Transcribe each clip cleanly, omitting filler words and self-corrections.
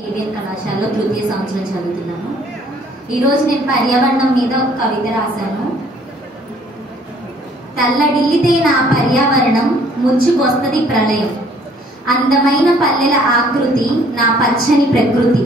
AVN కళాశాలలో తృతీయ సంవత్సరం చదువుతున్నాను. ఈరోజు నేను పర్యావరణం మీద ఒక కవిత రాశాను. తల్లడిల్లితే నా పర్యావరణం, ముంచుకొస్తది ప్రళయం. అందమైన పల్లెల ఆకృతి, నా పచ్చని ప్రకృతి.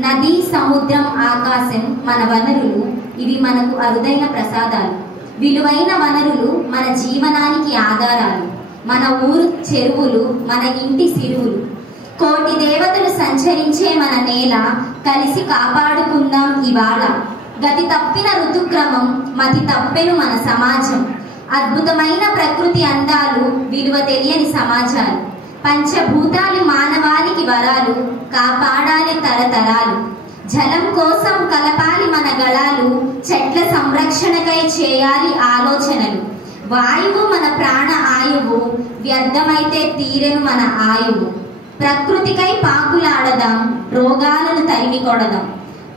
నది, సముద్రం, ఆకాశం మన వనరులు. ఇవి మనకు అరుదైన ప్రసాదాలు. విలువైన వనరులు మన జీవనానికి ఆధారాలు. మన ఊరు చెరువులు, మన ఇంటి సిరువులు. కోటి దేవతలు సంచరించే మన నేల, కలిసి కాపాడుకుందాం ఇవాళ. గతి తప్పిన ఋతుక్రమం, మతి తప్పెను మన సమాజం. అద్భుతమైన ప్రకృతి అందాలు, విలువ తెలియని సమాజాలు. పంచభూతాలు మానవానికి వరాలు, కాపాడాలి తరతరాలు. జలం కోసం కలపాలి మన గళాలు, చెట్ల సంరక్షణకై చేయాలి ఆలోచనలు. వాయువు మన ప్రాణ ఆయువు, వ్యర్థమైతే తీరెను మన ఆయువు. ప్రకృతికై పాకులాడదాం, రోగాలను తరిమి కొడదాం.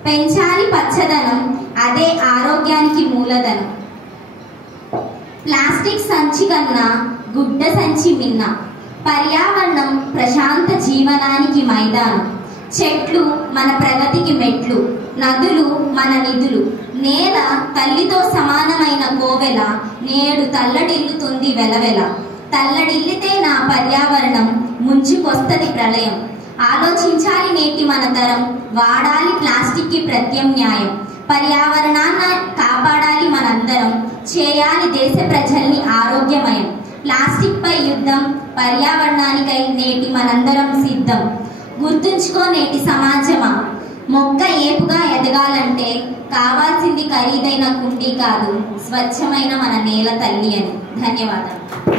పెంచాలి పచ్చదనం, అదే ఆరోగ్యానికి మూలధనం. ప్లాస్టిక్ సంచి కన్నా గుడ్డ సంచి మిన్న. పర్యావరణం ప్రశాంత జీవనానికి మైదానం. చెట్లు మన ప్రగతికి మెట్లు. నదులు మన నిధులు. నేల తల్లితో సమానమైన కోవెల, నేడు తల్లడిల్లుతుంది వెలవెల. తల్లడిల్లితే నా పర్యావరణం, ముంచుకొస్తది ప్రళయం. ఆలోచించాలి నేటి మన తరం, వాడాలి ప్లాస్టిక్ కి ప్రత్యామ్నాయం. పర్యావరణాన్ని కాపాడాలి మనందరం, చేయాలి దేశ ప్రజల్ని ఆరోగ్యమయం. ప్లాస్టిక్ పై యుద్ధం, పర్యావరణానికై నేటి మనందరం సిద్ధం. గుర్తుంచుకో నేటి సమాజమా, మొక్క ఏపుగా ఎదగాలంటే కావాల్సింది ఖరీదైన కుండీ కాదు, స్వచ్ఛమైన మన నేల తల్లి అని. ధన్యవాదాలు.